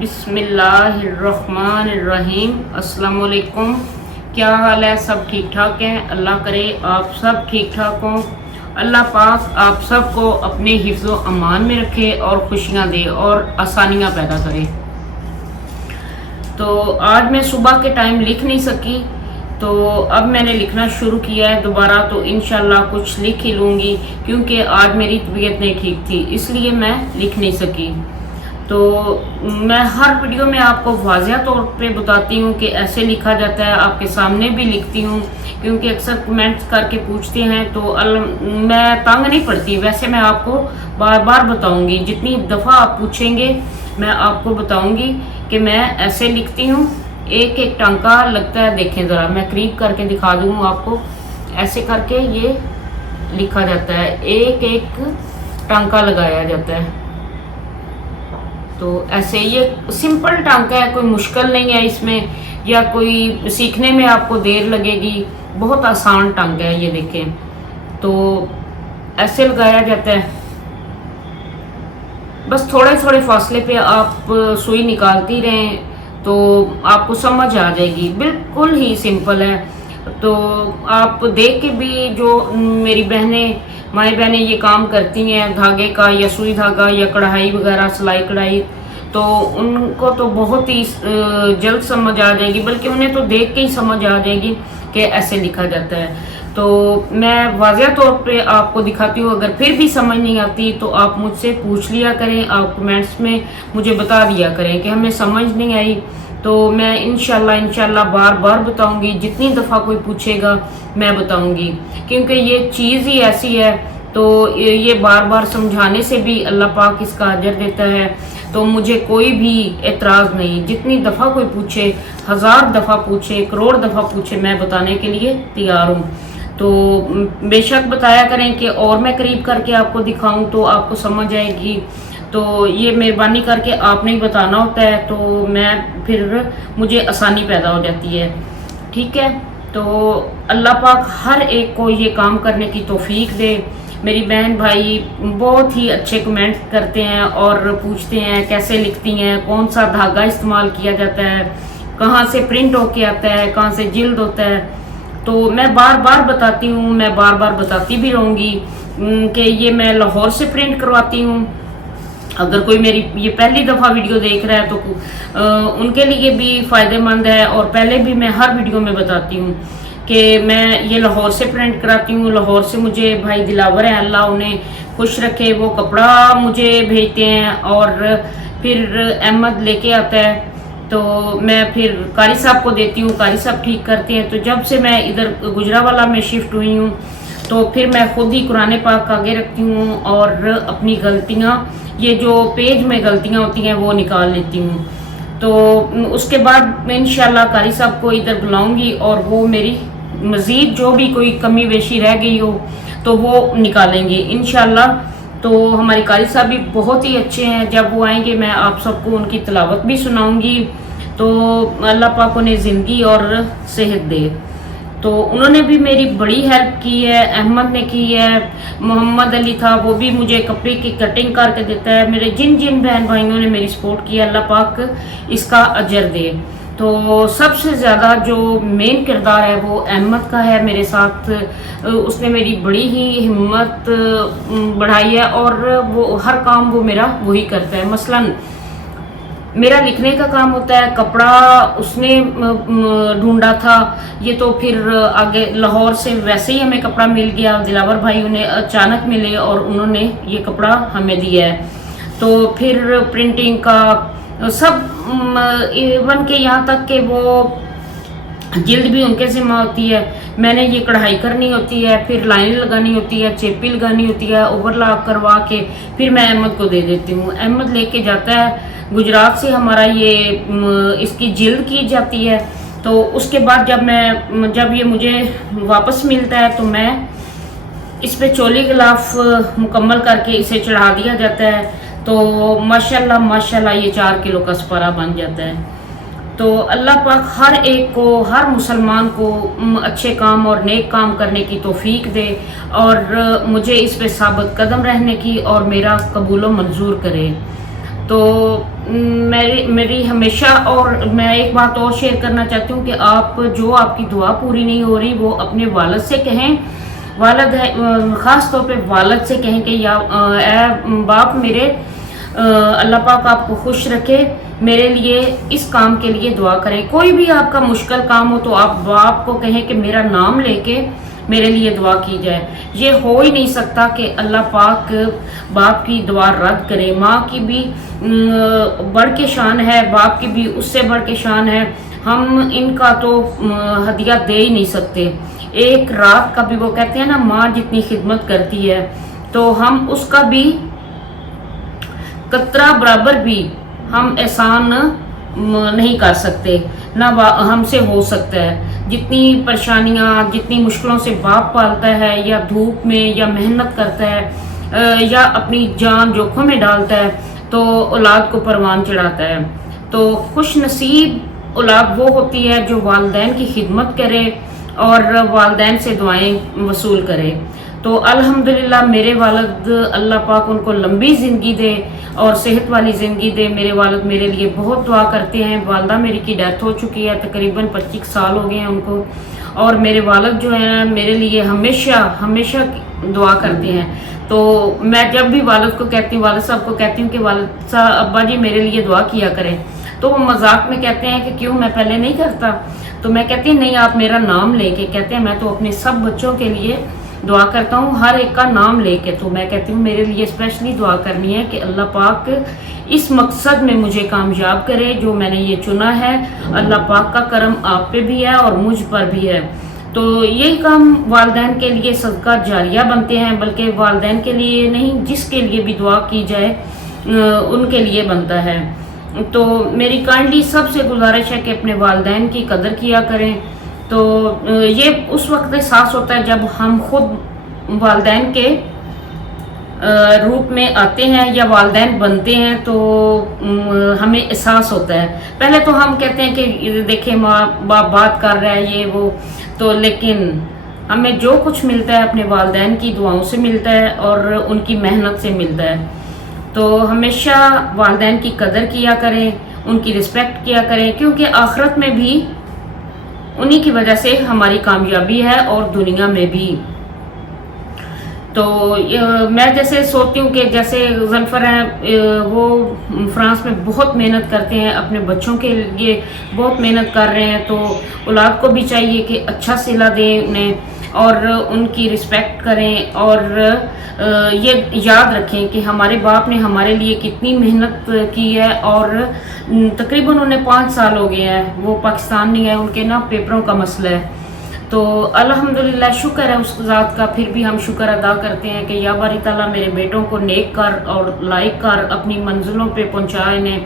بسم اللہ الرحمن الرحیم۔ السلام علیکم، کیا حال ہے؟ سب ٹھیک ٹھاک ہیں؟ اللہ کرے آپ سب ٹھیک ٹھاک ہوں۔ اللہ پاک آپ سب کو اپنے حفظ و امان میں رکھے اور خوشیاں دے اور آسانیاں پیدا کرے۔ تو آج میں صبح کے ٹائم لکھ نہیں سکی، تو اب میں نے لکھنا شروع کیا ہے دوبارہ، تو انشاءاللہ کچھ لکھ ہی لوں گی، کیونکہ آج میری طبیعت نہیں ٹھیک تھی، اس لیے میں لکھ نہیں سکی۔ تو میں ہر ویڈیو میں آپ کو واضح طور پہ بتاتی ہوں کہ ایسے لکھا جاتا ہے، آپ کے سامنے بھی لکھتی ہوں، کیونکہ اکثر کمنٹس کر کے پوچھتے ہیں، تو میں تنگ نہیں پڑتی۔ ویسے میں آپ کو بار بار بتاؤں گی، جتنی دفعہ آپ پوچھیں گے میں آپ کو بتاؤں گی کہ میں ایسے لکھتی ہوں۔ ایک ایک ٹانکا لگتا ہے، دیکھیں ذرا، میں قریب کر کے دکھا دوں آپ کو۔ ایسے کر کے یہ لکھا جاتا ہے، ایک ایک ٹانکا لگایا جاتا ہے۔ تو ایسے یہ سمپل ٹانکا ہے، کوئی مشکل نہیں ہے اس میں، یا کوئی سیکھنے میں آپ کو دیر لگے گی، بہت آسان ٹانکا ہے یہ، دیکھیں۔ تو ایسے لگایا جاتا ہے، بس تھوڑے تھوڑے فاصلے پہ آپ سوئی نکالتی رہیں تو آپ کو سمجھ آ جائے گی، بالکل ہی سمپل ہے۔ تو آپ دیکھ کے بھی، جو میری بہنیں مائیں بہنیں یہ کام کرتی ہیں دھاگے کا، یا سوئی دھاگا، یا کڑھائی وغیرہ، سلائی کڑھائی، تو ان کو تو بہت ہی جلد سمجھ آ جائے گی، بلکہ انہیں تو دیکھ کے ہی سمجھ آ جائے گی کہ ایسے لکھا جاتا ہے۔ تو میں واضح طور پہ آپ کو دکھاتی ہوں، اگر پھر بھی سمجھ نہیں آتی تو آپ مجھ سے پوچھ لیا کریں، آپ کمنٹس میں مجھے بتا دیا کریں کہ ہمیں سمجھ نہیں آئی، تو میں انشاءاللہ بار بار بتاؤں گی، جتنی دفعہ کوئی پوچھے گا میں بتاؤں گی، کیونکہ یہ چیز ہی ایسی ہے۔ تو یہ بار بار سمجھانے سے بھی اللہ پاک اس کا اجر دیتا ہے، تو مجھے کوئی بھی اعتراض نہیں، جتنی دفعہ کوئی پوچھے، 1000 دفعہ پوچھے، کروڑ دفعہ پوچھے، میں بتانے کے لیے تیار ہوں۔ تو بے شک بتایا کریں کہ اور میں قریب کر کے آپ کو دکھاؤں تو آپ کو سمجھ آئے گی۔ تو یہ مہربانی کر کے آپ نے بتانا ہوتا ہے، تو میں پھر مجھے آسانی پیدا ہو جاتی ہے، ٹھیک ہے۔ تو اللہ پاک ہر ایک کو یہ کام کرنے کی توفیق دے۔ میری بہن بھائی بہت ہی اچھے کمنٹ کرتے ہیں اور پوچھتے ہیں کیسے لکھتی ہیں، کون سا دھاگا استعمال کیا جاتا ہے، کہاں سے پرنٹ ہو کے آتا ہے، کہاں سے جلد ہوتا ہے۔ تو میں بار بار بتاتی ہوں، میں بار بار بتاتی بھی رہوں گی کہ یہ میں لاہور سے پرنٹ کرواتی ہوں۔ اگر کوئی میری یہ پہلی دفعہ ویڈیو دیکھ رہا ہے تو ان کے لیے بھی فائدہ مند ہے، اور پہلے بھی میں ہر ویڈیو میں بتاتی ہوں کہ میں یہ لاہور سے پرنٹ کراتی ہوں۔ لاہور سے مجھے بھائی دلاور ہیں، اللہ انہیں خوش رکھے، وہ کپڑا مجھے بھیجتے ہیں، اور پھر احمد لے کے آتا ہے، تو میں پھر قاری صاحب کو دیتی ہوں، قاری صاحب ٹھیک کرتے ہیں۔ تو جب سے میں ادھر گجرانوالہ میں شفٹ ہوئی ہوں، تو پھر میں خود ہی قرآن پاک آگے رکھتی ہوں، اور اپنی غلطیاں، یہ جو پیج میں غلطیاں ہوتی ہیں وہ نکال لیتی ہوں۔ تو اس کے بعد میں انشاءاللہ قاری صاحب کو ادھر بلاؤں گی، اور وہ میری مزید جو بھی کوئی کمی بیشی رہ گئی ہو تو وہ نکالیں گے انشاءاللہ۔ تو ہمارے قاری صاحب بھی بہت ہی اچھے ہیں، جب وہ آئیں گے میں آپ سب کو ان کی تلاوت بھی سناؤں گی، تو اللہ پاک انہیں زندگی اور صحت دے۔ تو انہوں نے بھی میری بڑی ہیلپ کی ہے، احمد نے کی ہے، محمد علی تھا، وہ بھی مجھے کپڑے کی کٹنگ کر کے دیتا ہے۔ میرے جن جن بہن بھائیوں نے میری سپورٹ کی ہے، اللہ پاک اس کا اجر دے۔ تو سب سے زیادہ جو مین کردار ہے وہ احمد کا ہے میرے ساتھ، اس نے میری بڑی ہی ہمت بڑھائی ہے، اور وہ ہر کام وہ میرا وہی کرتا ہے۔ مثلاً میرا لکھنے کا کام ہوتا ہے، کپڑا اس نے ڈھونڈا تھا، یہ تو پھر آگے لاہور سے ویسے ہی ہمیں کپڑا مل گیا، دلاور بھائی انہیں اچانک ملے اور انہوں نے یہ کپڑا ہمیں دیا ہے۔ تو پھر پرنٹنگ کا سب، ایون کہ یہاں تک کہ وہ جلد بھی ان کے ذمہ ہوتی ہے، میں نے یہ کڑھائی کرنی ہوتی ہے، پھر لائن لگانی ہوتی ہے، چیپی لگانی ہوتی ہے، اوور لاک کروا کے پھر میں احمد کو دے دیتی ہوں۔ احمد لے کے جاتا ہے گجرات سے، ہمارا یہ اس کی جلد کی جاتی ہے۔ تو اس کے بعد جب یہ مجھے واپس ملتا ہے تو میں اس پہ چولی غلاف مکمل کر کے اسے چڑھا دیا جاتا ہے، تو ماشاءاللہ یہ 4 کلو کا سپارہ بن جاتا ہے۔ تو اللہ پاک ہر ایک کو، ہر مسلمان کو اچھے کام اور نیک کام کرنے کی توفیق دے، اور مجھے اس پہ ثابت قدم رہنے کی، اور میرا قبول و منظور کرے۔ تو میری ہمیشہ، اور میں ایک بات اور شیئر کرنا چاہتی ہوں کہ آپ جو آپ کی دعا پوری نہیں ہو رہی وہ اپنے والد سے کہیں، والد ہے خاص طور پہ والد سے کہیں کہ یا اے باپ میرے، اللہ پاک آپ کو خوش رکھے، میرے لیے اس کام کے لیے دعا کریں۔ کوئی بھی آپ کا مشکل کام ہو تو آپ باپ کو کہیں کہ میرا نام لے کے میرے لیے دعا کی جائے۔ یہ ہو ہی نہیں سکتا کہ اللہ پاک باپ کی دعا رد کرے۔ ماں کی بھی بڑھ کے شان ہے، باپ کی بھی اس سے بڑھ کے شان ہے، ہم ان کا تو ہدیہ دے ہی نہیں سکتے۔ ایک رات کا بھی وہ کہتے ہیں نا، ماں جتنی خدمت کرتی ہے تو ہم اس کا بھی قطرہ برابر بھی ہم احسان نہیں کر سکتے، نہ ہم سے ہو سکتا ہے۔ جتنی پریشانیاں، جتنی مشکلوں سے باپ پالتا ہے، یا دھوپ میں یا محنت کرتا ہے یا اپنی جان جوکھوں میں ڈالتا ہے تو اولاد کو پروان چڑھاتا ہے۔ تو خوش نصیب اولاد وہ ہوتی ہے جو والدین کی خدمت کرے اور والدین سے دعائیں وصول کرے۔ تو الحمدللہ میرے والد، اللہ پاک ان کو لمبی زندگی دے اور صحت والی زندگی دے۔ میرے والد میرے لیے بہت دعا کرتے ہیں۔ والدہ میری کی ڈیتھ ہو چکی ہے، تقریباً 25 سال ہو گئے ہیں ان کو، اور میرے والد جو ہیں میرے لیے ہمیشہ دعا کرتے ہیں۔ تو میں جب بھی والد کو کہتی ہوں، والد صاحب کو کہتی ہوں کہ والد صاحب ابا جی میرے لیے دعا کیا کریں، تو وہ مذاق میں کہتے ہیں کہ کیوں، میں پہلے نہیں کرتا؟ تو میں کہتی ہوں نہیں، آپ میرا نام لے کے کہتے ہیں، میں تو اپنے سب بچوں کے لیے دعا کرتا ہوں، ہر ایک کا نام لے کے۔ تو میں کہتی ہوں میرے لیے اسپیشلی دعا کرنی ہے کہ اللہ پاک اس مقصد میں مجھے کامیاب کرے جو میں نے یہ چنا ہے۔ اللہ پاک کا کرم آپ پہ بھی ہے اور مجھ پر بھی ہے۔ تو یہی کام والدین کے لیے صدقہ جاریہ بنتے ہیں، بلکہ والدین کے لیے نہیں، جس کے لیے بھی دعا کی جائے ان کے لیے بنتا ہے۔ تو میری کائنڈلی سب سے گزارش ہے کہ اپنے والدین کی قدر کیا کریں۔ تو یہ اس وقت احساس ہوتا ہے جب ہم خود والدین کے روپ میں آتے ہیں یا والدین بنتے ہیں تو ہمیں احساس ہوتا ہے۔ پہلے تو ہم کہتے ہیں کہ دیکھیں ماں باپ بات کر رہا ہے یہ وہ، تو لیکن ہمیں جو کچھ ملتا ہے اپنے والدین کی دعاؤں سے ملتا ہے اور ان کی محنت سے ملتا ہے۔ تو ہمیشہ والدین کی قدر کیا کریں، ان کی رسپیکٹ کیا کریں، کیونکہ آخرت میں بھی انہی کی وجہ سے ہماری کامیابی ہے اور دنیا میں بھی۔ تو میں جیسے سوچتی ہوں کہ جیسے زنفر ہیں، وہ فرانس میں بہت محنت کرتے ہیں، اپنے بچوں کے لیے بہت محنت کر رہے ہیں، تو اولاد کو بھی چاہیے کہ اچھا صلہ دیں انہیں اور ان کی رسپیکٹ کریں، اور یہ یاد رکھیں کہ ہمارے باپ نے ہمارے لیے کتنی محنت کی ہے، اور تقریباً انہیں 5 سال ہو گئے ہیں، وہ پاکستان نہیں ہے، ان کے نا پیپروں کا مسئلہ ہے۔ تو الحمدللہ شکر ہے اس ذات کا، پھر بھی ہم شکر ادا کرتے ہیں کہ یا باری تعالیٰ میرے بیٹوں کو نیک کر اور لائق کر اپنی منزلوں پہ پہنچا انہیں،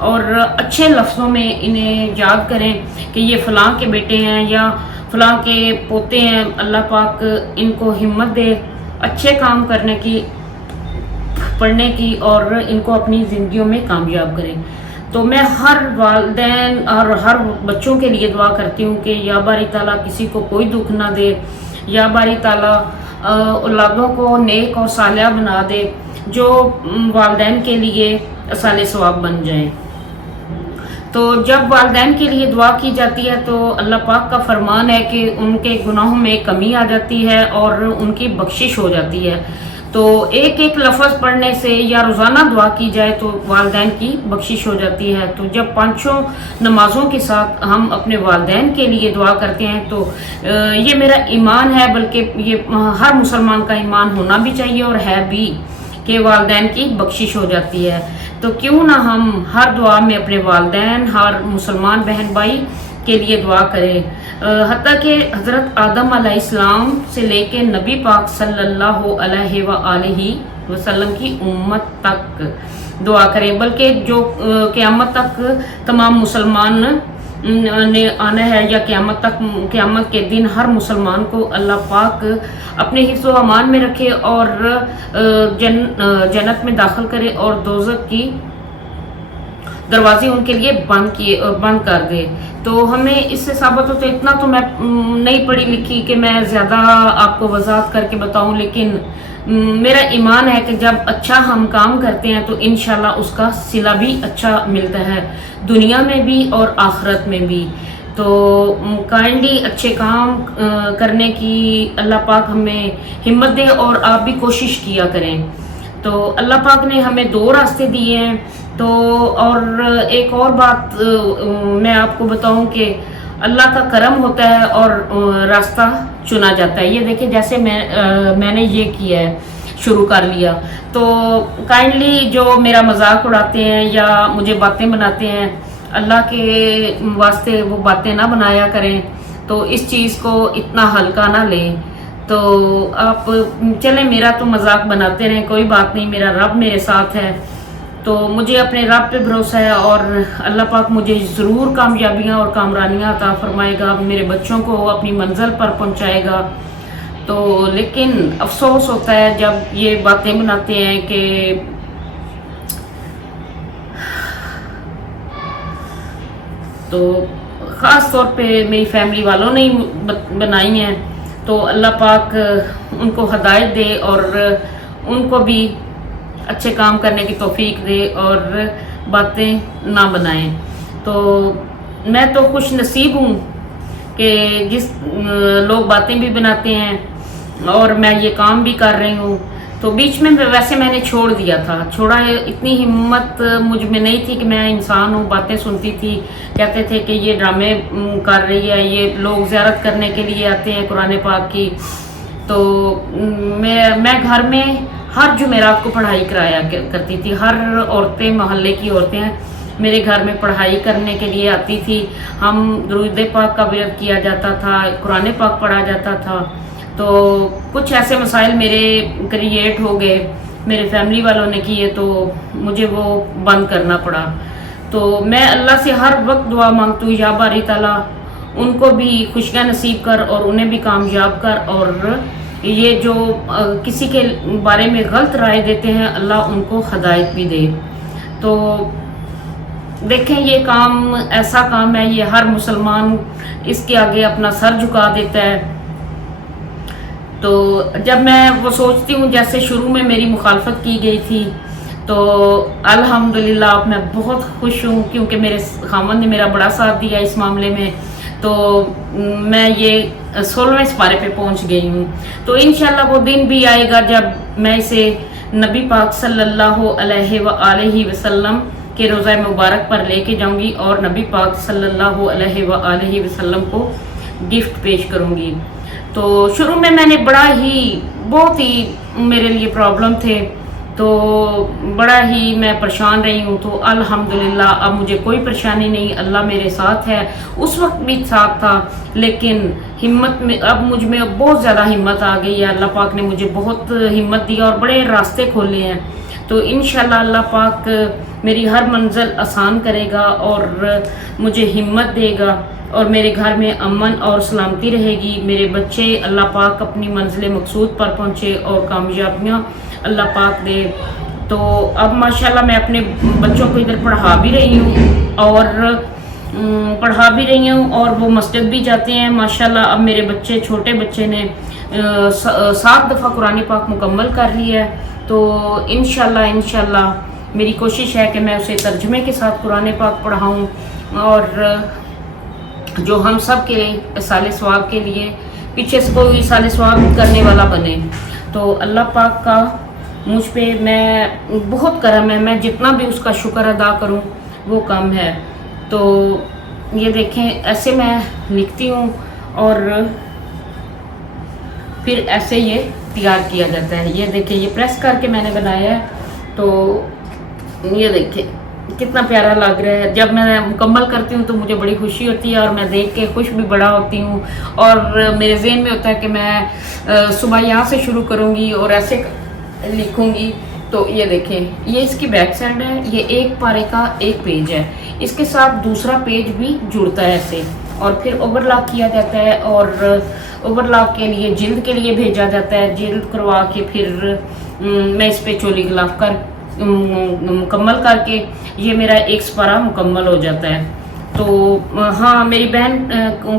اور اچھے لفظوں میں انہیں یاد کریں کہ یہ فلاں کے بیٹے ہیں یا فلاں کے پوتے ہیں۔ اللہ پاک ان کو ہمت دے اچھے کام کرنے کی، پڑھنے کی، اور ان کو اپنی زندگیوں میں کامیاب کریں۔ تو میں ہر والدین اور ہر بچوں کے لیے دعا کرتی ہوں کہ یا باری تعالیٰ کسی کو کوئی دکھ نہ دے، یا باری تعالیٰ اولادوں کو نیک اور صالحہ بنا دے جو والدین کے لیے اصالِ ثواب بن جائیں۔ تو جب والدین کے لیے دعا کی جاتی ہے تو اللہ پاک کا فرمان ہے کہ ان کے گناہوں میں کمی آ جاتی ہے اور ان کی بخشش ہو جاتی ہے۔ تو ایک ایک لفظ پڑھنے سے یا روزانہ دعا کی جائے تو والدین کی بخشش ہو جاتی ہے۔ تو جب 5 نمازوں کے ساتھ ہم اپنے والدین کے لیے دعا کرتے ہیں تو یہ میرا ایمان ہے، بلکہ یہ ہر مسلمان کا ایمان ہونا بھی چاہیے اور ہے بھی، کہ والدین کی بخشش ہو جاتی ہے۔ تو کیوں نہ ہم ہر دعا میں اپنے والدین، ہر مسلمان بہن بھائی کے لیے دعا کریں، حتیٰ کہ حضرت آدم علیہ السلام سے لے کے نبی پاک صلی اللہ علیہ وآلہ وسلم کی امت تک دعا کریں، بلکہ جو قیامت تک تمام مسلمان نے آنا ہے، یا قیامت کے دن ہر مسلمان کو اللہ پاک اپنے حفظ و امان میں رکھے اور جنت میں داخل کرے اور دوزخ کی دروازے ان کے لیے بند کر دے۔ تو ہمیں اس سے ثابت ہوتا ہے، اتنا تو میں نہیں پڑھی لکھی کہ میں زیادہ آپ کو وضاحت کر کے بتاؤں، لیکن میرا ایمان ہے کہ جب اچھا ہم کام کرتے ہیں تو انشاءاللہ اس کا صلہ بھی اچھا ملتا ہے، دنیا میں بھی اور آخرت میں بھی۔ تو کائنڈلی اچھے کام کرنے کی اللہ پاک ہمیں ہمت دے، اور آپ بھی کوشش کیا کریں۔ تو اللہ پاک نے ہمیں 2 راستے دیے ہیں۔ تو اور ایک اور بات میں آپ کو بتاؤں کہ اللہ کا کرم ہوتا ہے اور راستہ چنا جاتا ہے۔ یہ دیکھیں جیسے میں نے یہ کیا ہے، شروع کر لیا، تو کائنڈلی جو میرا مذاق اڑاتے ہیں یا مجھے باتیں بناتے ہیں، اللہ کے واسطے وہ باتیں نہ بنایا کریں، تو اس چیز کو اتنا ہلکا نہ لیں۔ تو آپ چلیں، میرا تو مذاق بناتے رہیں، کوئی بات نہیں، میرا رب میرے ساتھ ہے، تو مجھے اپنے رب پہ بھروسہ ہے، اور اللہ پاک مجھے ضرور کامیابیاں اور کامرانیاں عطا فرمائے گا، میرے بچوں کو اپنی منزل پر پہنچائے گا۔ تو لیکن افسوس ہوتا ہے جب یہ باتیں بناتے ہیں کہ تو خاص طور پہ میری فیملی والوں نے بنائی ہیں، تو اللہ پاک ان کو ہدایت دے اور ان کو بھی اچھے کام کرنے کی توفیق دے اور باتیں نہ بنائیں۔ تو میں تو خوش نصیب ہوں کہ جس لوگ باتیں بھی بناتے ہیں اور میں یہ کام بھی کر رہی ہوں۔ تو بیچ میں ویسے میں نے چھوڑ دیا تھا، چھوڑا ہے، اتنی ہمت مجھ میں نہیں تھی کہ میں انسان ہوں، باتیں سنتی تھی، کہتے تھے کہ یہ ڈرامے کر رہی ہے، یہ لوگ زیارت کرنے کے لیے آتے ہیں قرآن پاک کی۔ تو میں گھر میں ہر جمعرات کو پڑھائی کرایا کرتی تھی، ہر عورتیں، محلے کی عورتیں میرے گھر میں پڑھائی کرنے کے لیے آتی تھی، ہم درود پاک کا ورد کیا جاتا تھا، قرآن پاک پڑھا جاتا تھا۔ تو کچھ ایسے مسائل میرے کریٹ ہو گئے، میرے فیملی والوں نے کیے، تو مجھے وہ بند کرنا پڑا۔ تو میں اللہ سے ہر وقت دعا مانگتی ہوں، یا باری تعالیٰ ان کو بھی خوشیاں نصیب کر اور انہیں بھی کامیاب کر، اور یہ جو کسی کے بارے میں غلط رائے دیتے ہیں اللہ ان کو ہدایت بھی دے۔ تو دیکھیں یہ کام ایسا کام ہے، یہ ہر مسلمان اس کے آگے اپنا سر جھکا دیتا ہے۔ تو جب میں وہ سوچتی ہوں، جیسے شروع میں میری مخالفت کی گئی تھی، تو الحمدللہ اب میں بہت خوش ہوں، کیونکہ میرے خاوند نے میرا بڑا ساتھ دیا اس معاملے میں۔ تو میں یہ 16ویں سپارے پہ پہنچ گئی ہوں۔ تو انشاءاللہ وہ دن بھی آئے گا جب میں اسے نبی پاک صلی اللہ علیہ وآلہ وسلم کے روضہ مبارک پر لے کے جاؤں گی، اور نبی پاک صلی اللہ علیہ وآلہ وسلم کو گفٹ پیش کروں گی۔ تو شروع میں نے بہت ہی میرے لیے پرابلم تھے، تو بڑا ہی میں پریشان رہی ہوں۔ تو الحمدللہ اب مجھے کوئی پریشانی نہیں، اللہ میرے ساتھ ہے، اس وقت بھی ساتھ تھا، لیکن ہمت میں اب مجھ میں بہت زیادہ ہمت آ گئی ہے، اللہ پاک نے مجھے بہت ہمت دیا اور بڑے راستے کھولے ہیں۔ تو انشاءاللہ اللہ پاک میری ہر منزل آسان کرے گا اور مجھے ہمت دے گا، اور میرے گھر میں امن اور سلامتی رہے گی، میرے بچے اللہ پاک اپنی منزل مقصود پر پہنچے اور کامیابیاں اللہ پاک دے۔ تو اب ماشاءاللہ میں اپنے بچوں کو ادھر پڑھا بھی رہی ہوں اور وہ مسجد بھی جاتے ہیں ماشاءاللہ۔ اب میرے بچے، چھوٹے بچے نے 7 دفعہ قرآن پاک مکمل کر لیا ہے۔ تو انشاءاللہ میری کوشش ہے کہ میں اسے ترجمے کے ساتھ قرآن پاک پڑھاؤں، اور جو ہم سب کے ایصال ثواب کے لیے پیچھے سے کوئی ایصال ثواب کرنے والا بنے۔ تو اللہ پاک کا مجھ پہ بہت کرم ہے، میں جتنا بھی اس کا شکر ادا کروں وہ کم ہے۔ تو یہ دیکھیں ایسے میں لکھتی ہوں اور پھر ایسے یہ تیار کیا جاتا ہے۔ یہ دیکھیں یہ پریس کر کے میں نے بنایا ہے، تو یہ دیکھیں کتنا پیارا لگ رہا ہے۔ جب میں مکمل کرتی ہوں تو مجھے بڑی خوشی ہوتی ہے، اور میں دیکھ کے خوش بھی بڑا ہوتی ہوں، اور میرے ذہن میں ہوتا ہے کہ میں صبح یہاں سے شروع کروں گی اور ایسے لکھوں گی۔ تو یہ دیکھیں یہ اس کی بیک سائڈ ہے، یہ ایک پارے کا ایک پیج ہے، اس کے ساتھ دوسرا پیج بھی جڑتا ہے ایسے، اور پھر اوور لاک کیا جاتا ہے، اور اوور لاک کے لیے جلد کے لیے بھیجا جاتا ہے، جلد کروا کے پھر میں اس پہ چولی غلاف مکمل کر کے یہ میرا ایک سپارہ مکمل ہو جاتا ہے۔ تو ہاں میری بہن،